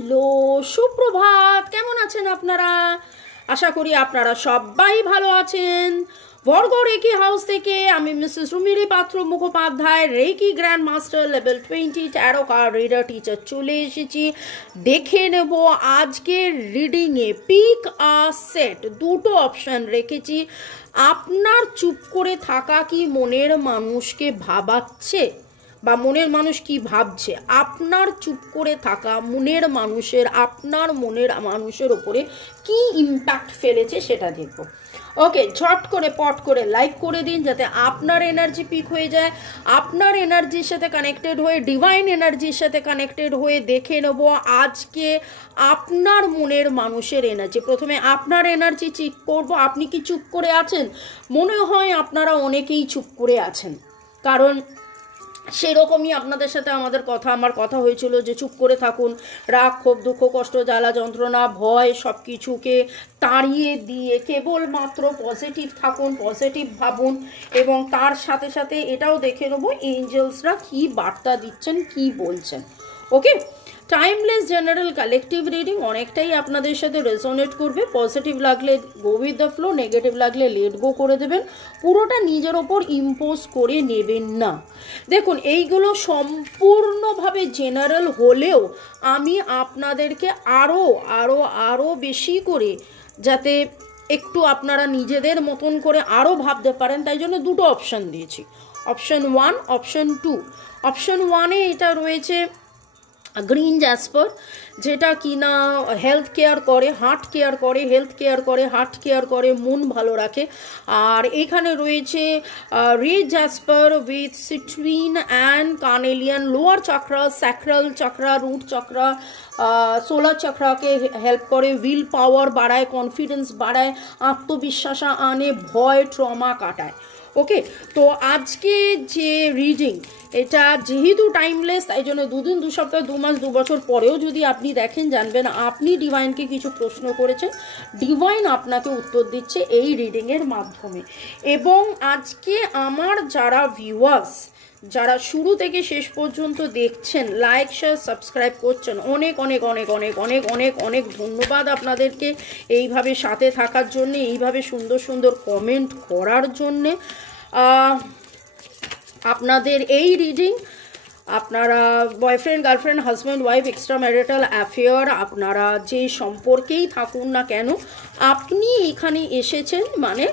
Hello, সুপ্রভাত। কেমন আছেন আপনারা? আশা করি আপনারা সবাই ভালো আছেন। বরগড় রেকি হাউস থেকে আমি Mrs Rumili Patra Mukhopadhyay, reiki grand master level 20 tarot card reader teacher চলে এসেছি। দেখে নেব আজকের রিডিংয়ে পিক আ সেট, দুটো অপশান রেখেছি। আপনার চুপ করে থাকা কি মনের মানুষকে ভাবাচ্ছে, বা মনের মানুষ কি ভাবছে? আপনার চুপ করে থাকা মনের মানুষের, আপনার মনের মানুষের ওপরে কি ইম্প্যাক্ট ফেলেছে সেটা দেখব। ওকে, ঝট করে পট করে লাইক করে দিন যাতে আপনার এনার্জি পিক হয়ে যায়। আপনার এনার্জির সাথে কানেক্টেড হয়ে, ডিভাইন এনার্জির সাথে কানেক্টেড হয়ে দেখে নেব আজকে আপনার মনের মানুষের এনার্জি। প্রথমে আপনার এনার্জি চেক করব। আপনি কি চুপ করে আছেন? মনে হয় আপনারা অনেকেই চুপ করে আছেন, কারণ সেরকমই আপনাদের সাথে আমার কথা হয়েছিল যে চুপ করে থাকুন, রাগ, ক্ষোভ, দুঃখ, কষ্ট, জ্বালা, যন্ত্রণা, ভয় সব কিছুকে তাড়িয়ে দিয়ে কেবলমাত্র পজিটিভ থাকুন, পজিটিভ ভাবুন। এবং তার সাথে সাথে এটাও দেখে নেব এঞ্জেলসরা কী বার্তা দিচ্ছেন, কি বলছেন। ওকে, টাইমলেস জেনারেল কালেকটিভ রিডিং অনেকটাই আপনাদের সাথে রেজোনেট করবে। পজিটিভ লাগলে go with the flow, negative লাগলে লেট গো করে দেবেন। পুরোটা নিজের ওপর ইম্পোজ করে নেবেন না। দেখুন, এইগুলো সম্পূর্ণভাবে জেনারেল হলেও আমি আপনাদেরকে আরও বেশি করে যাতে একটু আপনারা নিজেদের মতন করে আরও ভাবতে পারেন, তাই জন্য দুটো অপশান দিয়েছি, অপশান 1, অপশান 2। অপশান 1-এ এটা রয়েছে গ্রিন জ্যাসপার, যেটা কিনা হেলথ কেয়ার করে, হার্ট কেয়ার করে, হেলথ কেয়ার করে, হার্ট কেয়ার করে, মন ভালো রাখে। আর এখানে রয়েছে red jasper with citrine and carnelian, lower chakra, sacral chakra, root chakra, solar চাকরাকে হেল্প করে, উইল পাওয়ার বাড়ায়, কনফিডেন্স বাড়ায়, আত্মবিশ্বাস আনে, ভয়, ট্রমা কাটায়। ওকে, তো আজকে যে রিডিং এটা যেহেতু টাইমলেস, তাই জন্য 2 দিন, 2 সপ্তাহ, 2 মাস, 2 বছর পরেও যদি আপনি দেখেন, জানবেন আপনি ডিভাইনকে কিছু প্রশ্ন করেছেন, ডিভাইন আপনাকে উত্তর দিচ্ছে এই রিডিংয়ের মাধ্যমে। এবং আজকে আমার যারা ভিউয়ার্স, যারা শুরু থেকে শেষ পর্যন্ত দেখছেন, লাইক, শেয়ার, সাবস্ক্রাইব করছেন, অনেক অনেক অনেক অনেক অনেক অনেক অনেক ধন্যবাদ আপনাদেরকে এইভাবে সাথে থাকার জন্যে, এইভাবে সুন্দর সুন্দর কমেন্ট করার জন্যে। আপনাদের এই রিডিং, আপনারা boyfriend, girlfriend, husband, wife, extra marital affair, আপনারা যে সম্পর্কেই থাকুন না কেন, আপনি এখানে এসেছেন মানে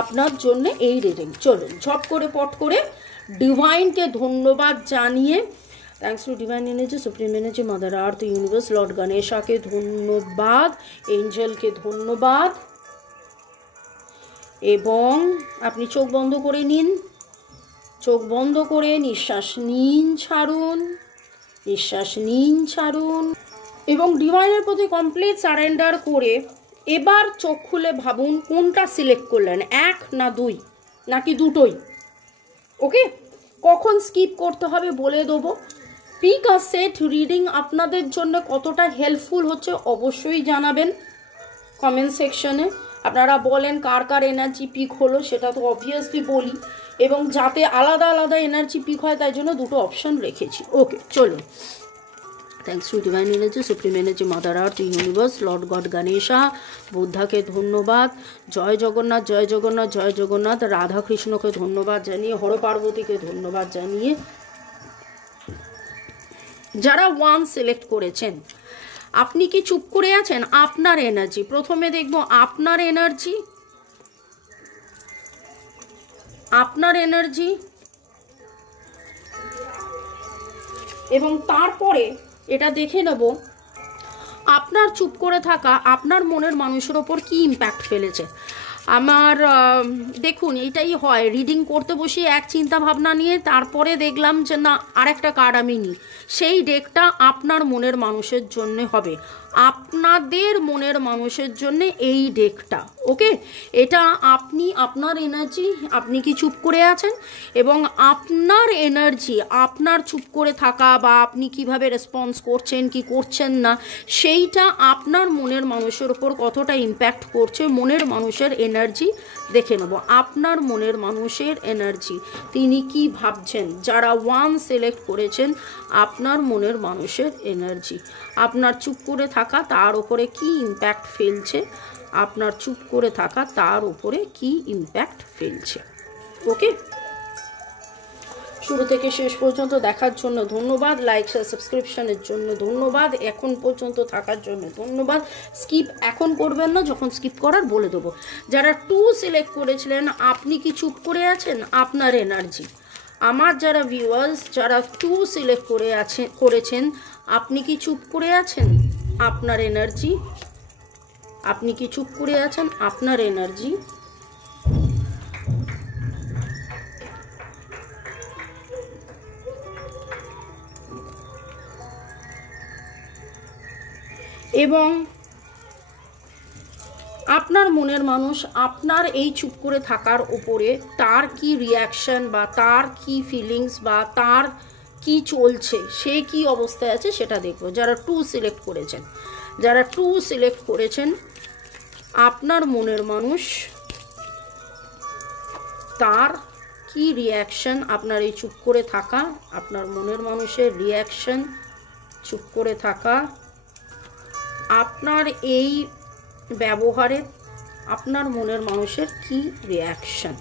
আপনার জন্য এই রিডিং। চলুন ঝপ করে পট করে ডিভাইনকে ধন্যবাদ জানিয়ে, thanks to divine energy, supreme energy, mother earth, universe, lord গণেশাকে ধন্যবাদ, এঞ্জেলকে ধন্যবাদ। এবং আপনি চোখ বন্ধ করে নিন, চোখ বন্ধ করে নিঃশ্বাস নিন, ছাড়ুন, নিঃশ্বাস নিন, ছাড়ুন। এবং ডিভাইনের প্রতি কমপ্লিট সারেন্ডার করে এবার চোখ খুলে ভাবুন কোনটা সিলেক্ট করলেন, 1 না 2 নাকি দুটোই। ওকে, কখন স্কিপ করতে হবে বলে দেবো। পিক আ সেট রিডিং আপনাদের জন্য কতটা হেল্পফুল হচ্ছে অবশ্যই জানাবেন কমেন্ট সেকশনে। আপনারা বলেন কার কার এনার্জি পিক হলো, সেটা তো অবভিয়াসলি বলি। এবং যাতে আলাদা আলাদা এনার্জি পিক হয় তাই জন্য দুটো অপশান রেখেছি। ওকে, চলুন। Thanks to divine energy, supreme energy, mother earth, universe, lord god Ganesha, বুদ্ধাকে ধন্যবাদ, জয় জগন্নাথ, জয় জগন্নাথ, জয় জগন্নাথ, রাধাকৃষ্ণকে ধন্যবাদ জানিয়ে, হর পার্বতীকে ধন্যবাদ জানিয়ে, যারা 1 সিলেক্ট করেছেন, আপনি কি চুপ করে আছেন? আপনার এনার্জি প্রথমে দেখব, আপনার এনার্জি, আপনার এনার্জি, এবং তারপরে এটা দেখে নেব আপনার চুপ করে থাকা আপনার মনের মানুষের ওপর কি ইম্প্যাক্ট ফেলেছে। আমার দেখুন, এটাই হয়, রিডিং করতে বসে এক চিন্তা ভাবনা নিয়ে তারপরে দেখলাম যে না, আরেকটা কার্ড আমি নিই, সেই ডেকটা আপনার মনের মানুষের জন্য হবে, আপনাদের মনের মানুষের জন্য এই ডেকটা। ওকে, এটা আপনি, আপনার এনার্জি, আপনি কি চুপ করে আছেন, এবং আপনার এনার্জি, আপনার চুপ করে থাকা বা আপনি কিভাবে রেসপন্স করছেন কি করছেন না, সেইটা আপনার মনের মানুষের ওপর কতটা ইম্প্যাক্ট করছে। মনের মানুষের এনার্জি দেখে নেব, আপনার মনের মানুষের এনার্জি, তিনি কি ভাবছেন। যারা 1 সিলেক্ট করেছেন, আপনার মনের মানুষের এনার্জি, আপনার চুপ করে থাকা তার উপরে কি ইম্প্যাক্ট ফেলছে, আপনার চুপ করে থাকা তার উপরে কি ইম্প্যাক্ট ফেলছে। ওকে, শুরু থেকে শেষ পর্যন্ত দেখার জন্য ধন্যবাদ, লাইক শেয়ার সাবস্ক্রিপশনের জন্য ধন্যবাদ, এখন পর্যন্ত থাকার জন্য ধন্যবাদ। স্কিপ এখন করবেন না, যখন স্কিপ করার বলে দেবো। যারা 2 সিলেক্ট করেছিলেন, আপনি কি চুপ করে আছেন, আপনার এনার্জি। আমার যারা ভিউয়ার্স, যারা 2 সিলেক্ট করেছেন, আপনি কি চুপ করে আছেন, আপনার এনার্জি। আপনি কি চুপ করে আছেন, আপনার এনার্জি। এবং আপনার মনের মানুষ আপনার এই চুপ করে থাকার উপরে তার কি রিয়াকশন বা তার কি ফিলিংস বা তার কি চলছে, সে কি অবস্থায় আছে সেটা দেখব। যারা 2 সিলেক্ট করেছেন, যারা 2 সিলেক্ট করেছেন, আপনার মনের মানুষ তার কি রিয়াকশন, আপনার এই চুপ করে থাকা, আপনার মনের মানুষের রিয়াকশন, চুপ করে থাকা, আপনার এই ব্যবহারে আপনার মনের মানুষের কি রিয়াকশন,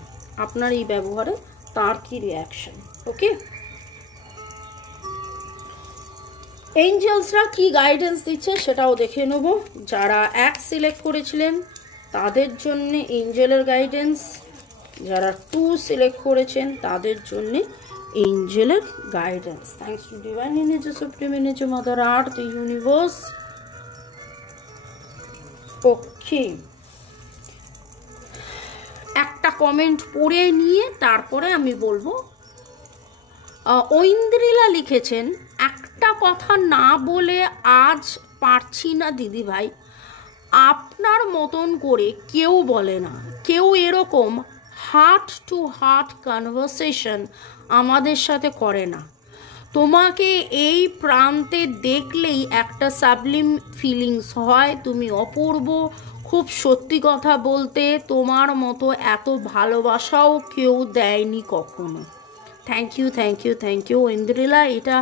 আপনার এই ব্যবহারে তার কি রিয়াকশন। ওকে, এঞ্জেলসরা কি গাইডেন্স দিচ্ছে সেটাও দেখে নেব। যারা 1 সিলেক্ট করেছিলেন তাদের জন্য এঞ্জেলের গাইডেন্স, যারা 2 সিলেক্ট করেছেন তাদের জন্য এঞ্জেলের guidance. Thanks to divine energy, supreme energy, mother earth, the universe. Okay, একটা কমেন্ট পড়ে নিয়ে তারপরে আমি বলবো। ঐন্দ্রিলা লিখেছেন, একটা কথা না বলে আজ পারছি না দিদি ভাই, আপনার মতন করে কেউ বলে না, কেউ এরকম হার্ট টু হার্ট কনভারসেশন আমাদের সাথে করে না। তোমাকে এই প্রান্তে দেখলেই একটা সাবলিম ফিলিংস হয়, তুমি অপূর্ব, খুব সত্যি কথা বলতে তোমার মতো এত ভালোবাসাও কেউ দেয়নি কখনো। Thank you, thank you, thank you Indrila. এটা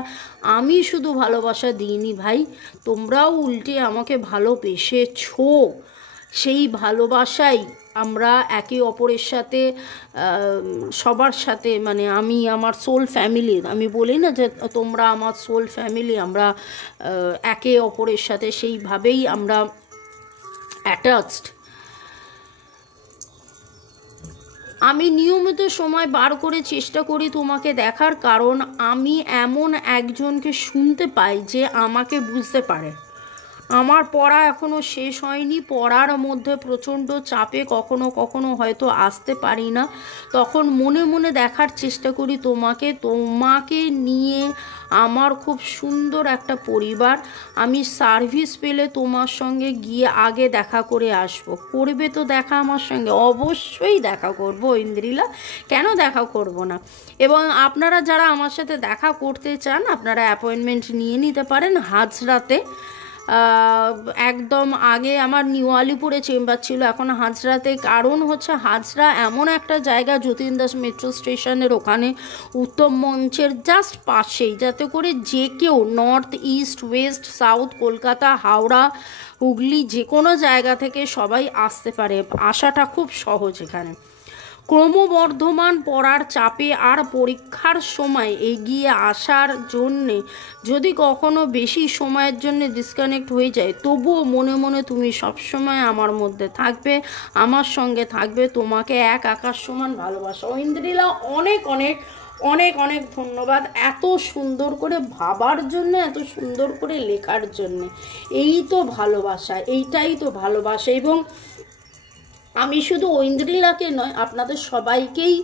আমি শুধু ভালোবাসা দিইনি ভাই, তোমরাও উল্টে আমাকে ভালোবেসেছো। সেই ভালোবাসাই আমরা একে অপরের সাথে, সবার সাথে, মানে আমি আমার সোল ফ্যামিলির, আমি বলি না যে তোমরা আমার সোল ফ্যামিলি, আমরা একে অপরের সাথে সেইভাবেই আমরা অ্যাটাচড। আমি নিয়মিত সময় বার করে চেষ্টা করি তোমাকে দেখার, কারণ আমি এমন একজনকে শুনতে পাই যে আমাকে বুঝতে পারে। আমার পড়া এখনও শেষ হয়নি, পড়ার মধ্যে প্রচণ্ড চাপে কখনো কখনো হয়তো আসতে পারি না, তখন মনে মনে দেখার চেষ্টা করি তোমাকে নিয়ে আমার খুব সুন্দর একটা পরিবার। আমি সার্ভিস পেলে তোমার সঙ্গে গিয়ে আগে দেখা করে আসবো। করবে তো দেখা আমার সঙ্গে? অবশ্যই দেখা করব ইন্দ্রিলা, কেন দেখা করব না। এবং আপনারা যারা আমার সাথে দেখা করতে চান, আপনারা অ্যাপয়েন্টমেন্ট নিয়ে নিতে পারেন হাজরাতে। একদম আগে আমার নিউ আলিপুরে চেম্বার ছিল, এখন হাজরাতে। কারণ হচ্ছে হাজরা এমন একটা জায়গা, যতীন দাস মেট্রো স্টেশনের ওখানে উত্তম মঞ্চের জাস্ট পাশেই, যাতে করে যে কেউ north, east, West, south, Kolkata, Howrah, Hooghly, যে কোনো জায়গা থেকে সবাই আসতে পারে। আসাটা খুব সহজ এখানে। ক্রমবর্ধমান পড়ার চাপে আর পরীক্ষার সময় এগিয়ে আসার জন্যে যদি কখনো বেশি সময়ের জন্য ডিসকানেক্ট হয়ে যায়, তবুও মনে মনে তুমি সবসময় আমার মধ্যে থাকবে, আমার সঙ্গে থাকবে। তোমাকে এক আকাশ সমান ভালোবাসা। ঐন্দ্রিলা, অনেক অনেক অনেক অনেক ধন্যবাদ এত সুন্দর করে ভাবার জন্য, এত সুন্দর করে লেখার জন্য। এই তো ভালোবাসা, এইটাই তো ভালোবাসা। এবং আমি শুধু ঐন্দ্রিলাকে নয়, আপনাদের সবাইকেই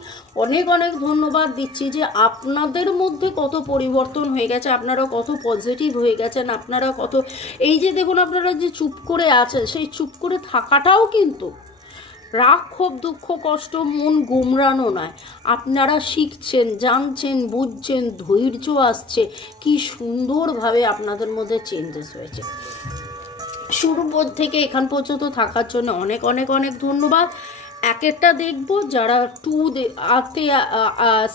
অনেক অনেক ধন্যবাদ দিচ্ছি যে আপনাদের মধ্যে কত পরিবর্তন হয়ে গেছে, আপনারা কত পজিটিভ হয়ে গেছেন, আপনারা কত, এই যে দেখুন আপনারা যে চুপ করে আছেন, সেই চুপ করে থাকাটাও কিন্তু রাগ ক্ষোভ দুঃখ কষ্ট মন গুমরানো নয়, আপনারা শিখছেন, জানছেন, বুঝছেন, ধৈর্য আসছে, কি সুন্দরভাবে আপনাদের মধ্যে চেঞ্জেস হয়েছে। শুরু থেকে এখান পর্যন্ত থাকার জন্য অনেক অনেক অনেক ধন্যবাদ। এক একটা দেখব, যারা 2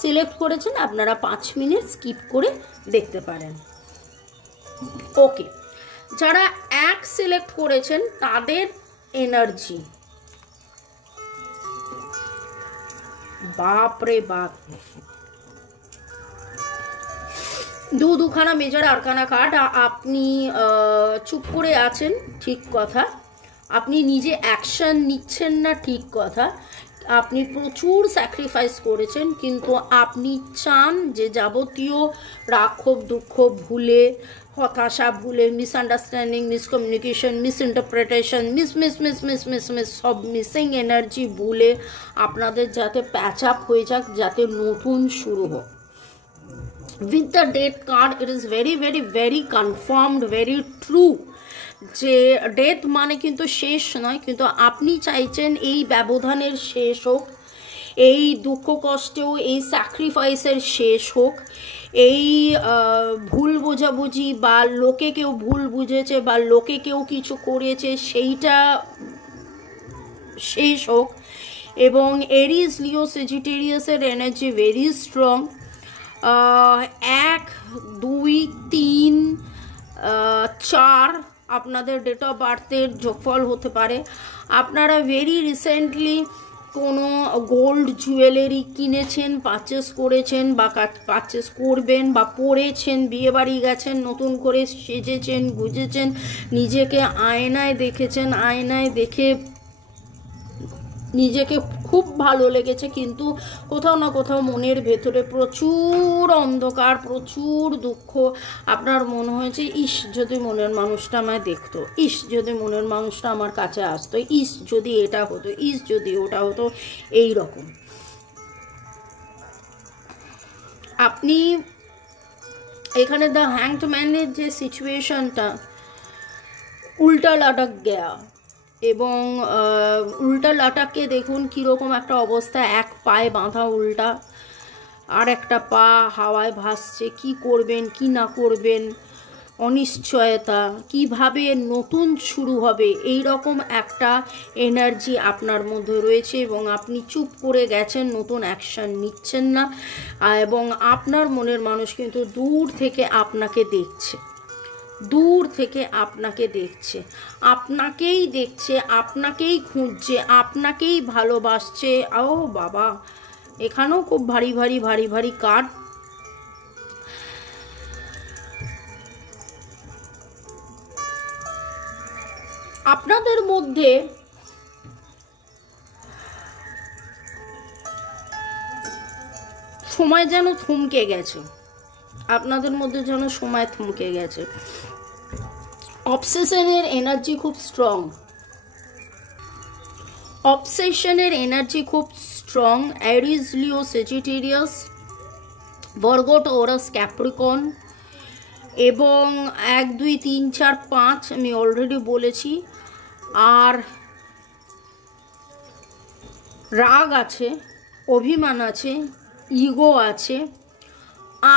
সিলেক্ট করেছেন আপনারা 5 মিনিট স্কিপ করে দেখতে পারেন। ওকে, যারা 1 সিলেক্ট করেছেন তাদের এনার্জি, বাপরে বাপ, দুখানা মেজর আরকানা কার্ড। আপনি চুপ করে আছেন, ঠিক কথা। আপনি নিজে অ্যাকশন নিচ্ছেন না, ঠিক কথা। আপনি প্রচুর স্যাক্রিফাইস করেছেন, কিন্তু আপনি চান যে যাবতীয় রাগ ক্ষোভ দুঃখ ভুলে, হতাশা ভুলে, মিসআন্ডারস্ট্যান্ডিং, মিসকমিউনিকেশন, মিসইন্টারপ্রিটেশন, মিস সব মিসিং এনার্জি ভুলে আপনাদের যাতে প্যাচ আপ হয়ে যাক, যাতে নতুন শুরু হোক। With the death card, it is very very very confirmed, very true যে ডেথ মানে কিন্তু শেষ নয়, কিন্তু আপনি চাইছেন এই ব্যবধানের শেষ হোক, এই দুঃখ কষ্টেও এই স্যাক্রিফাইসের শেষ হোক, এই ভুল বোঝাবুঝি বা লোকে কেউ ভুল বুঝেছে বা লোকে কেউ কিছু করেছে সেইটা শেষ হোক। এবং এরিস লিও সেজিটেরিয়াসের এনার্জি ভেরি স্ট্রং। 1 2 3 4 আপনাদের ডেট অফ বার্থের যোগফল হতে পারে। আপনারা ভেরি রিসেন্টলি কোনো গোল্ড জুয়েলারি কিনেছেন, পারচেস করেছেন বা পারচেস করবেন, বা পরেছেন, বিয়েবাড়ি গেছেন, নতুন করে সেজেছেন, গুজেছেন, নিজেকে আয়নায় দেখেছেন, আয়নায় দেখে নিজেকে খুব ভালো লেগেছে, কিন্তু কোথাও না কোথাও মনের ভেতরে প্রচুর অন্ধকার, প্রচুর দুঃখ। আপনার মনে হয়েছে, ইস যদি মনের মানুষটা আমায় দেখতো, ইস যদি মনের মানুষটা আমার কাছে আসতো, ইস যদি এটা হতো, ইস যদি ওটা হতো, এই রকম। আপনি এখানে দ্য হ্যাংড ম্যানের যে সিচুয়েশনটা, উল্টা লাটক গেয়া, এবং উল্টা লাটাকে দেখুন কীরকম একটা অবস্থা, এক পায়ে বাঁধা উল্টা, আর একটা পা হাওয়ায় ভাসছে। কি করবেন কি না করবেন, অনিশ্চয়তা, কিভাবে নতুন শুরু হবে, এই রকম একটা এনার্জি আপনার মধ্যে রয়েছে। এবং আপনি চুপ করে গেছেন, নতুন অ্যাকশন নিচ্ছেন না, এবং আপনার মনের মানুষ কিন্তু দূর থেকে আপনাকে দেখছে, দূর থেকে আপনাকে দেখছে, আপনাকেই দেখছে, আপনাকেই খুঁজছে, আপনাকেই ভালোবাসছে। ও বাবা, এখানেও খুব ভারী ভারী ভারী ভারী কার্ড। আপনাদের মধ্যে সময় যেন থমকে গেছে, আপনাদের মধ্যে যেন সময় থমকে গেছে। অবসেশনের এনার্জি খুব স্ট্রং, অবসেশনের এনার্জি খুব স্ট্রং। অ্যারিস লিও সেজিটেরিয়াস, ভার্গো টরাস ক্যাপ্রিকন, এবং 1 2 3 4 5 আমি অলরেডি বলেছি। আর রাগ আছে, অভিমান আছে, ইগো আছে।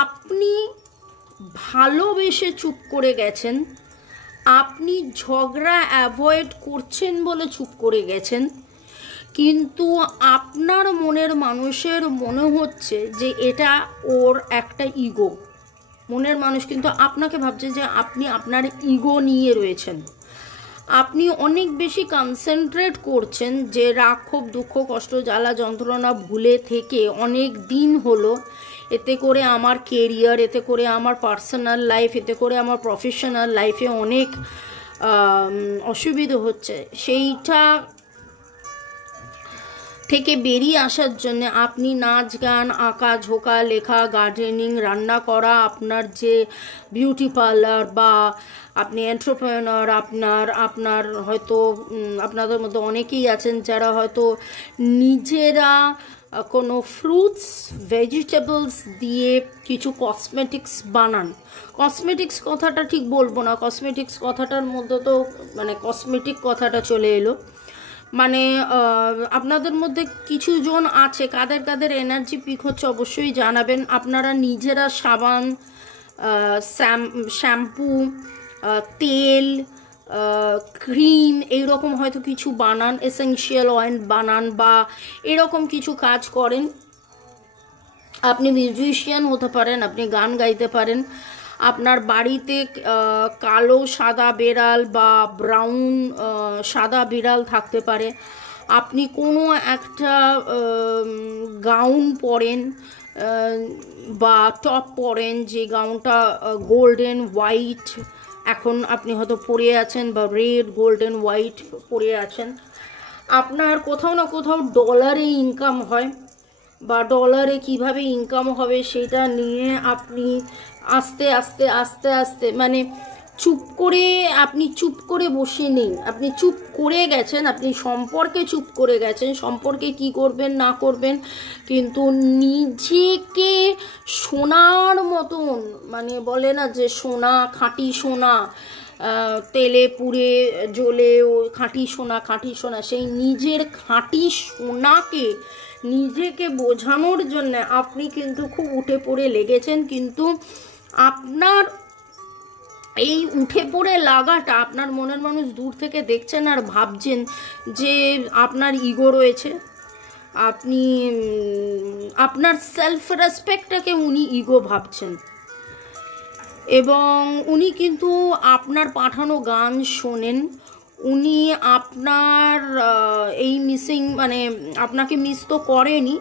আপনি ভালোবেসে চুপ করে গেছেন, আপনি ঝগড়া অ্যাভয়েড করছেন বলে চুপ করে গেছেন, কিন্তু আপনার মনের মানুষের মনে হচ্ছে যে এটা ওর একটা ইগো। মনের মানুষ কিন্তু আপনাকে ভাবছে যে আপনি আপনার ইগো নিয়ে রয়েছেন। আপনি অনেক বেশি কনসেন্ট্রেট করছেন যে রাগ ক্ষোভ দুঃখ কষ্ট জ্বালা যন্ত্রণা ভুলে থেকে অনেক দিন হলো, এতে করে আমার কেরিয়ার, এতে করে আমার পার্সোনাল লাইফ, এতে করে আমার প্রফেশনাল লাইফে অনেক অসুবিধা হচ্ছে। সেইটা থেকে বেরিয়ে আসার জন্য আপনি নাচ গান, আঁকা ঝোঁকা, লেখা, গার্ডেনিং, রান্না করা, আপনার যে বিউটি পার্লার বা আপনি এন্টারপ্রেনার, আপনার হয়তো আপনাদের মধ্যে অনেকেই আছেন যারা হয়তো নিজেরা কোনো ফ্রুটস ভেজিটেবলস দিয়ে কিছু কসমেটিক্স বানান। কসমেটিক্স কথাটা ঠিক বলবো না, কসমেটিক্স কথাটার মধ্যে তো মানে কসমেটিক কথাটা চলে এলো। মানে আপনাদের মধ্যে কিছু জন আছে কাদের কাদের এনার্জি পিক হচ্ছে অবশ্যই জানাবেন। আপনারা নিজেরা সাবান, শ্যাম্পু, তেল, ক্রিম এইরকম হয়তো কিছু বানান, এসেনশিয়াল অয়েল বানান বা এরকম কিছু কাজ করেন। আপনি মিউজিশিয়ান হতে পারেন, আপনি গান গাইতে পারেন। আপনার বাড়িতে কালো সাদা বেড়াল বা ব্রাউন সাদা বিড়াল থাকতে পারে। আপনি কোনো একটা গাউন পরেন বা টপ পরেন, যে গাউনটা গোল্ডেন হোয়াইট এখন আপনি হয়তো পরে আছেন, বা রেড গোল্ডেন হোয়াইট পরে আছেন। আপনার কোথাও না কোথাও ডলারে ইনকাম হয়, বা ডলারে কিভাবে ইনকাম হবে সেটা নিয়ে আপনি আস্তে আস্তে আস্তে আস্তে মানে আপনি চুপ করে বসে নেই, আপনি চুপ করে গেছেন, আপনি সম্পর্কে চুপ করে গেছেন, সম্পর্কে কি করবেন না করবেন, কিন্তু নিজেকে সোনার মতন, মানে বলে না যে সোনা, খাঁটি সোনা তেলে পুড়ে জ্বলে ও খাঁটি সোনা, সেই নিজের খাঁটি সোনাকে নিজেকে বোঝানোর জন্য আপনি কিন্তু খুব উঠে পড়ে লেগেছেন। কিন্তু আপনার এই উঠে পড়ে লাগাটা আপনার মনের মানুষ দূর থেকে দেখছেন আর ভাবছেন যে আপনার ইগো রয়েছে, আপনি আপনার সেলফ রেসপেক্টটাকে উনি ইগো ভাবছেন। এবং উনি কিন্তু আপনার পাঠানো গান শোনেন, উনি আপনার এই মিসিং মানে আপনাকে মিস তো করেনি,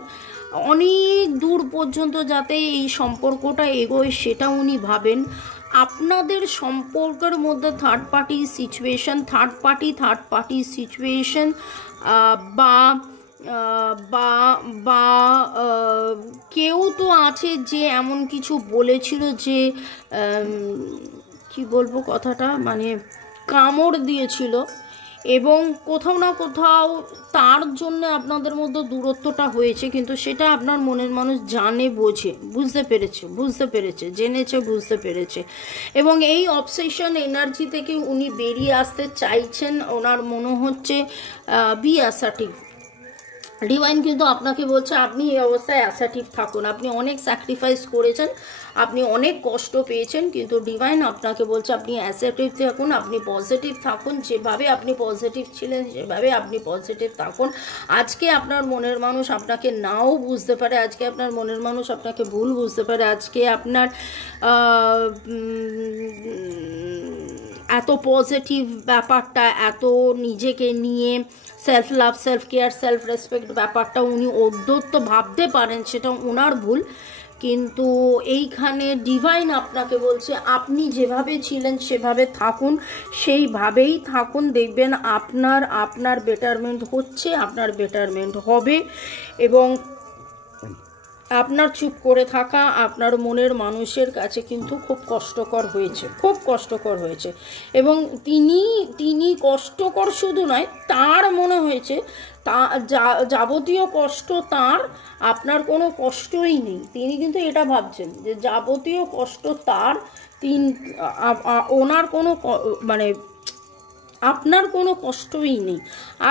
অনেক দূর পর্যন্ত যাতে এই সম্পর্কটা এগোয় সেটা উনি ভাবেন। আপনাদের সম্পর্কের মধ্যে থার্ড পার্টি সিচুয়েশন বা বা কেউ তো আছে যে এমন কিছু বলেছিল যে কি বলবো কথাটা, মানে কামড় দিয়েছিল, এবং কোথাও না কোথাও তার জন্য আপনাদের মধ্যে দূরত্বটা হয়েছে। কিন্তু সেটা আপনার মনের মানুষ জানে, বোঝে, বুঝতে পেরেছে, জেনেছে, বুঝতে পেরেছে। এবং এই অবসেশন এনার্জি থেকে উনি বেরিয়ে আসতে চাইছেন। ওনার মনে হচ্ছে বি অ্যাসার্টিভ। ডিভাইন কিন্তু আপনাকে বলছে আপনি এই অবস্থায় অ্যাসার্টিভ থাকুন। আপনি অনেক স্যাক্রিফাইস করেছেন, আপনি অনেক কষ্ট পেয়েছেন, কিন্তু ডিভাইন আপনাকে বলছে আপনি অ্যাসার্টিভ থাকুন, আপনি পজিটিভ থাকুন। যেভাবে আপনি পজিটিভ ছিলেন সেভাবে আপনি পজিটিভ থাকুন। আজকে আপনার মনের মানুষ আপনাকে নাও বুঝতে পারে, আজকে আপনার মনের মানুষ আপনাকে ভুল বুঝতে পারে, আজকে আপনার এত পজিটিভ ব্যাপারটা, এত নিজেকে নিয়ে self love, self care, self respect ব্যাপারটা উনি অদ্যত্ত ভাবতে পারেন, সেটা ওনার ভুল। কিন্তু এইখানে ডিভাইন আপনাকে বলছে আপনি যেভাবে ছিলেন সেভাবে থাকুন, সেইভাবেই থাকুন। দেখবেন আপনার বেটারমেন্ট হচ্ছে, আপনার বেটারমেন্ট হবে। এবং আপনার চুপ করে থাকা আপনার মনের মানুষের কাছে কিন্তু খুব কষ্টকর হয়েছে, এবং তিনি কষ্টকর শুধু নয়, তার মনে হয়েছে যাবতীয় কষ্ট তার, আপনার কোনো কষ্টই নেই। তিনি কিন্তু এটা ভাবছেন যে যাবতীয় কষ্ট তার, ওনার কোনো মানে আপনার কোনো কষ্টই নেই।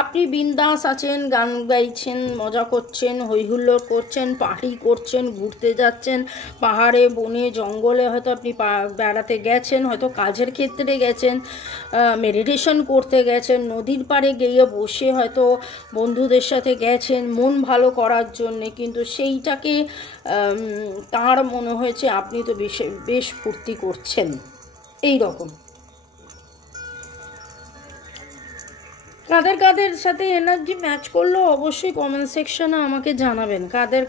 আপনি বিন্দাস আছেন, গান গাইছেন, মজা করছেন, হইহুল্লোড় করছেন, পার্টি করছেন, ঘুরতে যাচ্ছেন, পাহাড়ে বনে জঙ্গলে হয়তো আপনি বেড়াতে গেছেন, হয়তো কাজের ক্ষেত্রে গেছেন, মেডিটেশন করতে গেছেন, নদীর পাড়ে গিয়ে বসে হয়তো বন্ধুদের সাথে গেছেন মন ভালো করার জন্যে। কিন্তু সেইটাকে তার মনে হয়েছে আপনি তো বেশ ফুর্তি করছেন। এই রকম কাদের সাথে এনার্জি ম্যাচ করলো অবশ্যই কমেন্ট সেকশনে আমাকে জানাবেন।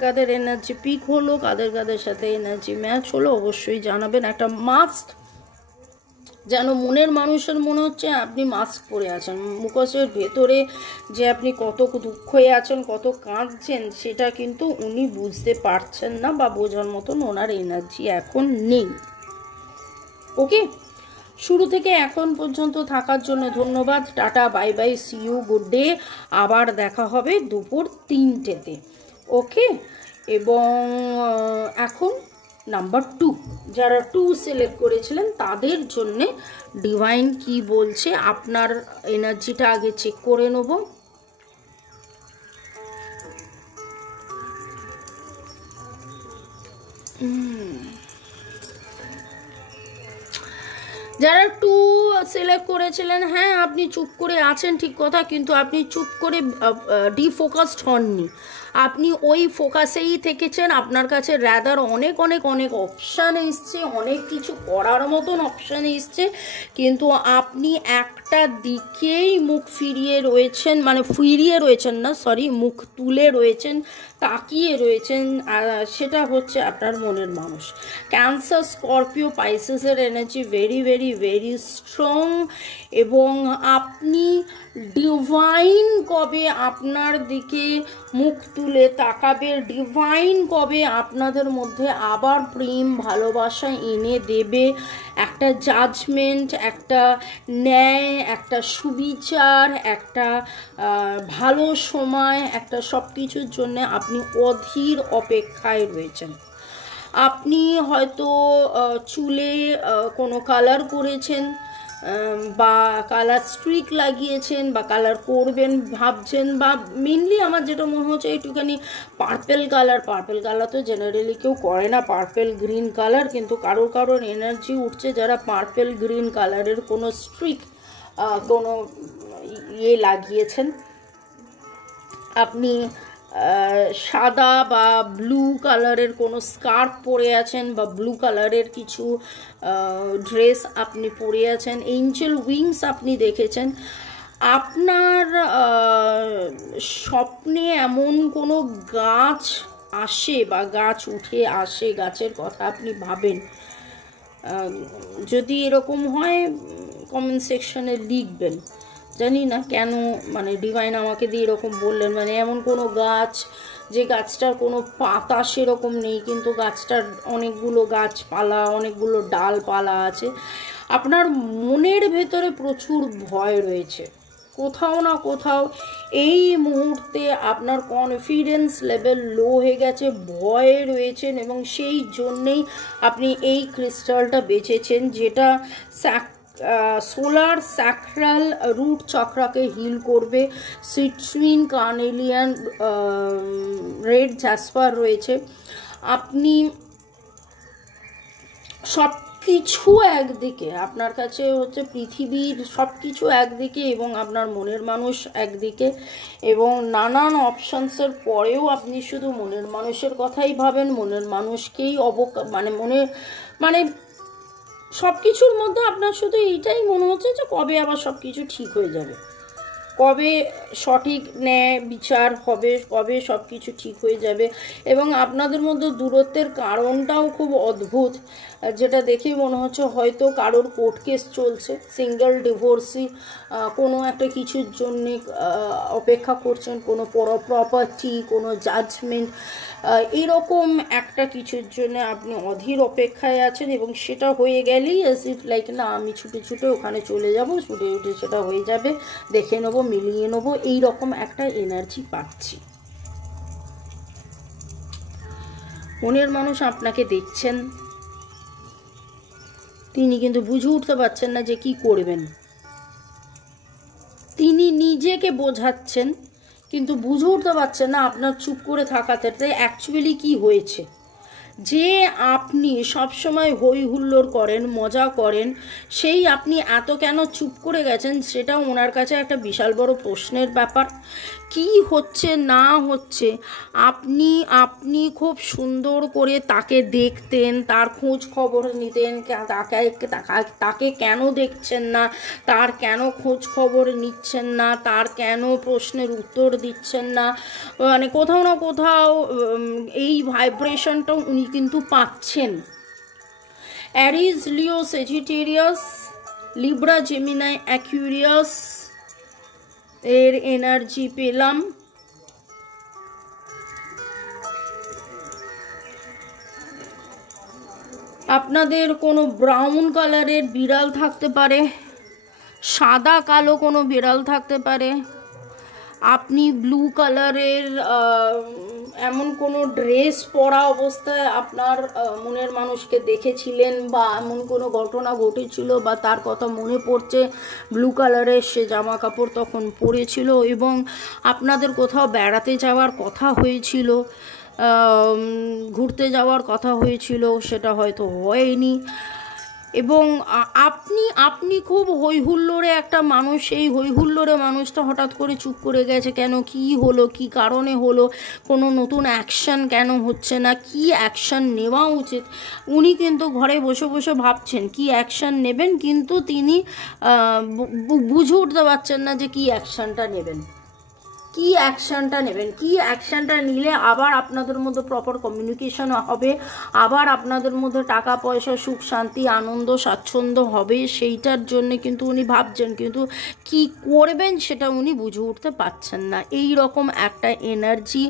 কাদের এনার্জি পিক হলো, কাদের সাথে এনার্জি ম্যাচ হলো অবশ্যই জানাবেন। একটা মাস্ক, যেন মনের মানুষের মনে হচ্ছে আপনি মাস্ক পরে আছেন, মুখোশের ভেতরে যে আপনি কত দুঃখে আছেন, কত কাঁদছেন, সেটা কিন্তু উনি বুঝতে পারছেন না, বা বোঝার মতন ওনার এনার্জি এখন নেই। ওকে, শুরু থেকে এখন পর্যন্ত থাকার জন্য ধন্যবাদ। Tata, bye bye, see you, good day. আবার দেখা হবে দুপুর 3টেতে। ওকে, এবং এখন নাম্বার 2, যারা 2 সিলেক্ট করেছিলেন তাদের জন্যে ডিভাইন কি বলছে আপনার এনার্জিটা আগে চেক করে নেব। যারা একটু সিলেক্ট করেছিলেন, হ্যাঁ আপনি চুপ করে আছেন ঠিক কথা, কিন্তু আপনি চুপ করে ডিফোকাসড হননি, আপনি ওই ফোকাসেই থেকেছেন। আপনার কাছে রাদার অনেক অনেক অনেক অপশান এসছে, অনেক কিছু করার মতন অপশান এসছে, কিন্তু আপনি একটা দিকেই মুখ ফিরিয়ে রয়েছেন, মানে ফিরিয়ে রয়েছেন না, সরি, মুখ তুলে রয়েছেন, তাকিয়ে রয়েছেন, সেটা হচ্ছে আপনার মনের মানুষ। ক্যান্সার, স্করপিও, পাইসেসের energy very very very strong, এবং আপনি ডিভাইন কবে আপনার দিকে মুখ তুলে তাকাবে, ডিভাইন কবে আপনাদের মধ্যে আবার প্রেম ভালোবাসা এনে দেবে, একটা জাজমেন্ট, একটা ন্যায়, একটা সুবিচার, একটা ভালো সময়, একটা সব কিছুর জন্য আপনি অধীর অপেক্ষায় রয়েছেন। আপনি হয়তো চুলে কোনো কালার করেছেন, বা কালার স্ট্রিক লাগিয়েছেন, বা কালার করবেন ভাবছেন, বা মেনলি আমার যেটা মনে হচ্ছে একটুখানি পার্পেল কালার তো জেনারেলি কেউ করে না, পার্পেল গ্রিন কালার, কিন্তু কারোর এনার্জি উঠছে যারা পার্পেল গ্রিন কালারের কোনো স্ট্রিক কোনো ইয়ে লাগিয়েছেন। আপনি সাদা বা ব্লু কালারের কোনো স্কার্ফ পরে আছেন, বা ব্লু কালারের কিছু ড্রেস আপনি পরে আছেন, এঞ্জেল উইংস আপনি দেখেছেন। আপনার স্বপ্নে এমন কোনো গাছ আসে বা গাছ উঠে আসে, গাছের কথা আপনি ভাবেন। যদি এরকম হয় কমেন্ট সেকশনে লিখবেন, জানি না কেন, মানে ডিভাইন আমাকে দিয়ে এরকম বললেন, মানে এমন কোনো গাছ যে গাছটার কোনো পাতা সেরকম নেই, কিন্তু গাছটার অনেকগুলো গাছপালা, অনেকগুলো ডালপালা আছে। আপনার মনের ভেতরে প্রচুর ভয় রয়েছে, কোথাও না কোথাও এই মুহূর্তে আপনার কনফিডেন্স লেভেল লো হয়ে গেছে, ভয়ে রয়েছেন, এবং সেই জন্যেই আপনি এই ক্রিস্টালটা বেছেছেন, যেটা সোলার স্যাক্রাল রুট চক্রাকে হিল করবে। সিট্রিন, কার্নেলিয়ান, রেড জ্যাসপার রয়েছে। আপনি সব কিছু একদিকে, আপনার কাছে হচ্ছে পৃথিবীর সব কিছু একদিকে, এবং আপনার মনের মানুষ একদিকে, এবং নানান অপশানসের পরেও আপনি শুধু মনের মানুষের কথাই ভাবেন, মনের মানুষকেই মানে সব কিছুর মধ্যে আপনার শুধু এইটাই মনে হচ্ছে যে কবে আবার সব কিছু ঠিক হয়ে যাবে, কবে সঠিক ন্যায় বিচার হবে, কবে সব কিছু ঠিক হয়ে যাবে। এবং আপনাদের মধ্যে দূরত্বের কারণটাও খুব অদ্ভুত, যেটা দেখেই মনে হচ্ছে হয়তো কারোর কোর্ট কেস চলছে, সিঙ্গেল ডিভোর্সি কোনো একটা কিছুর জন্যে অপেক্ষা করছেন, কোনো প্রপার্টি, কোনো জাজমেন্ট, এরকম একটা কিছুর জন্য আপনি অধীর অপেক্ষায় আছেন, এবং সেটা হয়ে গেলেই অ্যাজ ইফ লাইক না আমি ছুটে ওখানে চলে যাব, ছুটে সেটা হয়ে যাবে, দেখে নেবো, মিলিয়ে নেবো, এইরকম একটা এনার্জি পাচ্ছি। মনের মানুষ আপনাকে দেখছেন, তিনি কিন্তু বুঝে উঠতে পারছেন না যে কি করবেন। তিনি নিজেকে বোঝাচ্ছেন, কিন্তু বুঝে উঠতে পারছেন না আপনার চুপ করে থাকাতে অ্যাকচুয়ালি কি হয়েছে। যে আপনি সবসময় হই হুল্লোড় করেন, মজা করেন, সেই আপনি এত কেন চুপ করে গেছেন, সেটাও ওনার কাছে একটা বিশাল বড় প্রশ্নের ব্যাপার। কি হচ্ছে না হচ্ছে, আপনি খুব সুন্দর করে তাকে দেখতেন, তার খোঁজ খবর নিতেন, তাকে কেন দেখছেন না, তার কেন খোঁজ খবর নিচ্ছেন না, তার কেন প্রশ্নের উত্তর দিচ্ছেন না, মানে কোথাও না কোথাও এই ভাইব্রেশনটাও উনি কিন্তু পাচ্ছেন। অ্যারিজ, লিও, সেজিটেরিয়াস, লিব্রা, জেমিনাই, অ্যাকুয়ারিয়াস এর এনার্জি পেলাম। আপনাদের কোনো ব্রাউন কালারের বিড়াল থাকতে পারে, সাদা কালো কোনো বিড়াল থাকতে পারে, আপনি ব্লু কালারের এমন কোনো ড্রেস পরা অবস্থায় আপনার মনের মানুষকে দেখেছিলেন, বা এমন কোনো ঘটনা ঘটেছিল, বা তার কথা মনে পড়ছে, ব্লু কালারের সে জামা কাপড় তখন পরেছিল, এবং আপনাদের কোথাও বেড়াতে যাওয়ার কথা হয়েছিল, ঘুরতে যাওয়ার কথা হয়েছিল, সেটা হয়তো হয়নি। এবং আপনি খুব হইহুল্লোড়ে একটা মানুষ, এই হইহুল্লোড়ে মানুষটা হঠাৎ করে চুপ করে গেছে কেন, কি হলো, কি কারণে হলো, কোনো নতুন অ্যাকশান কেন হচ্ছে না, কি অ্যাকশান নেওয়া উচিত, উনি কিন্তু ঘরে বসে বসে ভাবছেন কি অ্যাকশান নেবেন, কিন্তু তিনি বুঝে উঠতে পারছেন না যে কি অ্যাকশানটা নেবেন, কি অ্যাকশানটা নিলে আবার আপনাদের মধ্যে প্রপার কমিউনিকেশন হবে, আবার আপনাদের মধ্যে টাকা পয়সা, সুখ শান্তি, আনন্দ, স্বাচ্ছন্দ্য হবে, সেইটার জন্যে কিন্তু উনি ভাবছেন, কিন্তু কি করবেন সেটা উনি বুঝে উঠতে পারছেন না। এই রকম একটা এনার্জি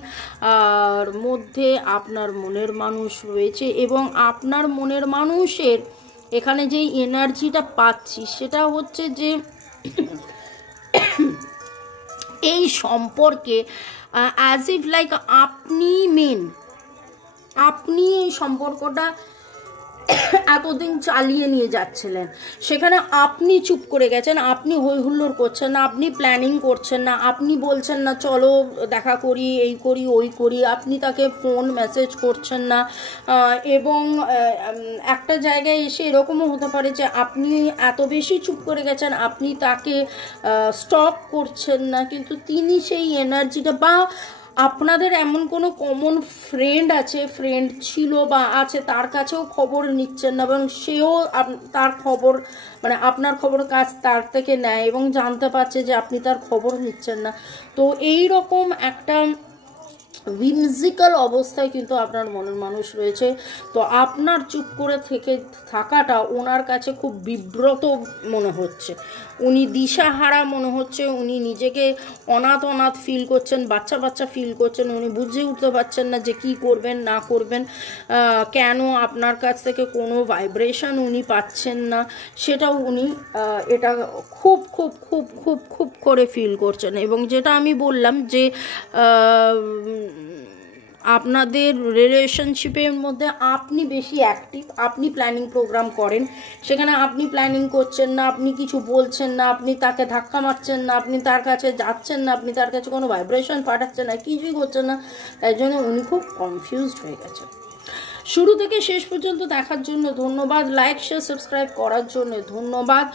আর মধ্যে আপনার মনের মানুষ রয়েছে, এবং আপনার মনের মানুষের এখানে যেই এনার্জিটা পাচ্ছি সেটা হচ্ছে যে এই সম্পর্কে অ্যাজ ইফ লাইক আপনি এই সম্পর্কটা এতদিন চালিয়ে নিয়ে যাচ্ছিলেন, সেখানে আপনি চুপ করে গেছেন, আপনি হইহুল্লোড় করছেন না, আপনি প্ল্যানিং করছেন না, আপনি বলছেন না চলো দেখা করি, এই করি, ওই করি, আপনি তাকে ফোন মেসেজ করছেন না। এবং একটা জায়গায় এসে এরকমও হতে পারে যে আপনি এত বেশি চুপ করে গেছেন, আপনি তাকে স্টপ করছেন না, কিন্তু তিনি সেই এনার্জিটা, বা আপনাদের এমন কোনো কমন ফ্রেন্ড ছিল বা আছে, তার কাছেও খবর নিচ্ছেন না, এবং সেও তার খবর, মানে আপনার খবর কাজ তার থেকে নেয় এবং জানতে পারছে যে আপনি তার খবর নিচ্ছেন না। তো এই রকম একটা whimsical অবস্থায় কিন্তু আপনার মনের মানুষ রয়েছে। তো আপনার চুপ করে থাকাটা ওনার কাছে খুব বিব্রত মনে হচ্ছে, উনি দিশাহারা মনে হচ্ছে, উনি নিজেকে অনাথ ফিল করছেন, বাচ্চা ফিল করছেন, উনি বুঝে উঠতে পারছেন না যে কি করবেন না করবেন, কেন আপনার কাছ থেকে কোনো ভাইব্রেশন উনি পাচ্ছেন না, সেটাও উনি এটা খুব খুব খুব খুব খুব করে ফিল করছেন। এবং যেটা আমি বললাম যে আপনাদের রিলেশনশিপের মধ্যে আপনি বেশি অ্যাক্টিভ, আপনি প্ল্যানিং প্রোগ্রাম করেন, সেখানে আপনি প্ল্যানিং করছেন না, আপনি কিছু বলছেন না, আপনি তাকে ধাক্কা মারছেন না, আপনি তার কাছে যাচ্ছেন না, আপনি তার কাছে কোনো ভাইব্রেশন পাঠাচ্ছেন না, কিছুই করছেন না, তাই জন্য উনি খুব কনফিউজড হয়ে গেছেন। শুরু থেকে শেষ পর্যন্ত দেখার জন্য ধন্যবাদ, লাইক শেয়ার সাবস্ক্রাইব করার জন্য ধন্যবাদ।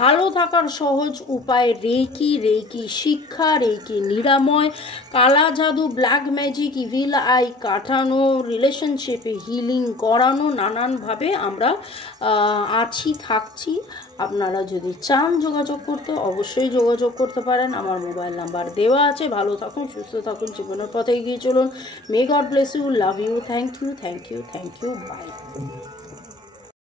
ভালো থাকার সহজ উপায় রেকি শিক্ষা, রেকি নিরাময়, কালা জাদু, ব্ল্যাক ম্যাজিক, ইভিল আই কাটানো, রিলেশনশিপে হিলিং করানো, নানানভাবে আমরা থাকছি। আপনারা যদি চান যোগাযোগ করতে, অবশ্যই যোগাযোগ করতে পারেন, আমার মোবাইল নাম্বার দেওয়া আছে। ভালো থাকুন, সুস্থ থাকুন, জীবনের পথে এগিয়ে চলুন। May God bless you, love you, thank you, by.